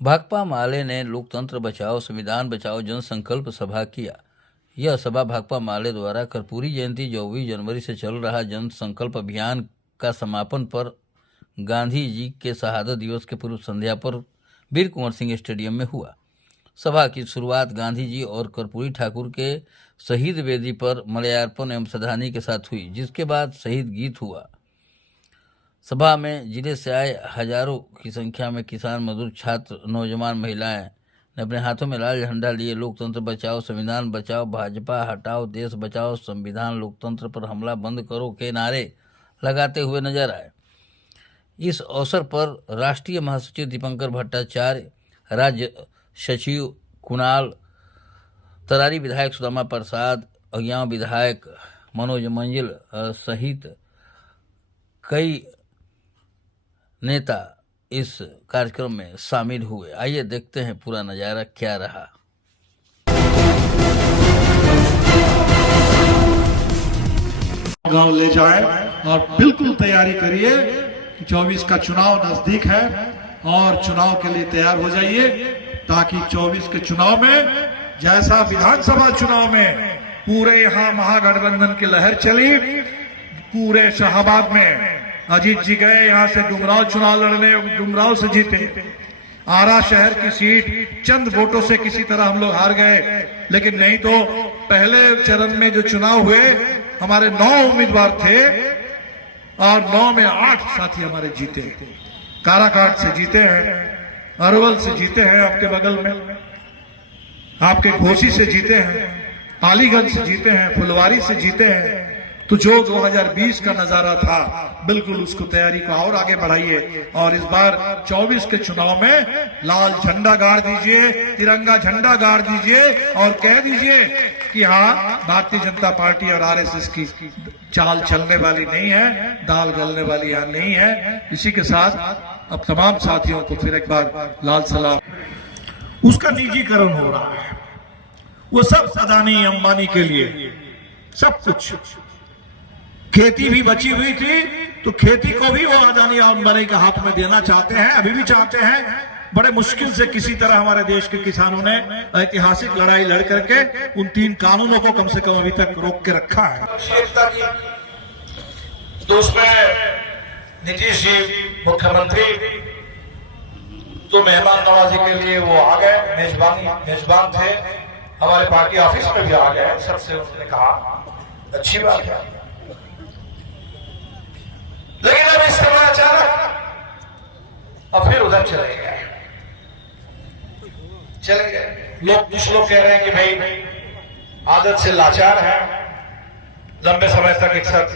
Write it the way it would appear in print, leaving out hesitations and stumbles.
भाकपा माले ने लोकतंत्र बचाओ संविधान बचाओ जनसंकल्प सभा किया। यह सभा भाकपा माले द्वारा कर्पूरी जयंती 24 जनवरी से चल रहा जनसंकल्प अभियान का समापन पर गांधी जी के शहादत दिवस के पूर्व संध्या पर वीर कुंवर सिंह स्टेडियम में हुआ। सभा की शुरुआत गांधी जी और कर्पूरी ठाकुर के शहीद वेदी पर मल्यार्पण एवं श्रद्धांजलि के साथ हुई, जिसके बाद शहीद गीत हुआ। सभा में जिले से आए हजारों की संख्या में किसान, मजदूर, छात्र, नौजवान, महिलाएं ने अपने हाथों में लाल झंडा लिए लोकतंत्र बचाओ संविधान बचाओ, भाजपा हटाओ, देश बचाओ, संविधान लोकतंत्र पर हमला बंद करो के नारे लगाते हुए नजर आए। इस अवसर पर राष्ट्रीय महासचिव दीपंकर भट्टाचार्य, राज्य सचिव कुणाल तरारी, विधायक सुदामा प्रसाद, अज्ञाव विधायक मनोज मंजिल सहित कई नेता इस कार्यक्रम में शामिल हुए। आइए देखते हैं पूरा नज़ारा क्या रहा। गांव ले जाए और बिल्कुल तैयारी करिए कि 24 का चुनाव नजदीक है और चुनाव के लिए तैयार हो जाइए, ताकि 24 के चुनाव में जैसा विधानसभा चुनाव में पूरे यहाँ महागठबंधन की लहर चली, पूरे शाहबाद में अजीत जी गए यहाँ से डुमराव चुनाव लड़ने, डुमराव से जीते। आरा शहर की सीट चंद वोटों से किसी तरह हम लोग हार गए, लेकिन नहीं तो पहले चरण में जो चुनाव हुए हमारे 9 उम्मीदवार थे और 9 में 8 साथी हमारे जीते। काराकाट से जीते हैं, अरवल से जीते हैं, आपके बगल में आपके घोसी से जीते हैं, पालीगंज से जीते हैं, फुलवारी से जीते हैं। तो जो 2020 का नजारा था बिल्कुल उसको तैयारी को और आगे बढ़ाइए और इस बार 24 के चुनाव में लाल झंडा गाड़ दीजिए, तिरंगा झंडा गाड़ दीजिए और कह दीजिए कि हाँ, भारतीय जनता पार्टी और आरएसएस की चाल चलने वाली नहीं है, दाल गलने वाली यहाँ नहीं है। इसी के साथ अब तमाम साथियों को फिर एक बार लाल सलाम। उसका निजीकरण हो रहा है, वो सब अदानी अंबानी के लिए सब कुछ। खेती भी बची हुई थी तो खेती को भी वो अदानी अंबानी के हाथ में देना चाहते हैं, अभी भी चाहते हैं। बड़े मुश्किल से किसी तरह हमारे देश के किसानों ने ऐतिहासिक लड़ाई लड़ करके उन 3 कानूनों को कम से कम अभी तक रोक के रखा है। तो उसमें नीतीश जी मुख्यमंत्री तो मेहमान नवाजी के लिए वो आ गए, मेजबान थे, हमारे पार्टी ऑफिस में भी आ गए। सबसे उसने कहा अच्छी बात है, लेकिन अब इस समय अचानक अब फिर उधर चले गए। कुछ लोग कह रहे हैं कि भाई आदत से लाचार है, लंबे समय तक एक साथ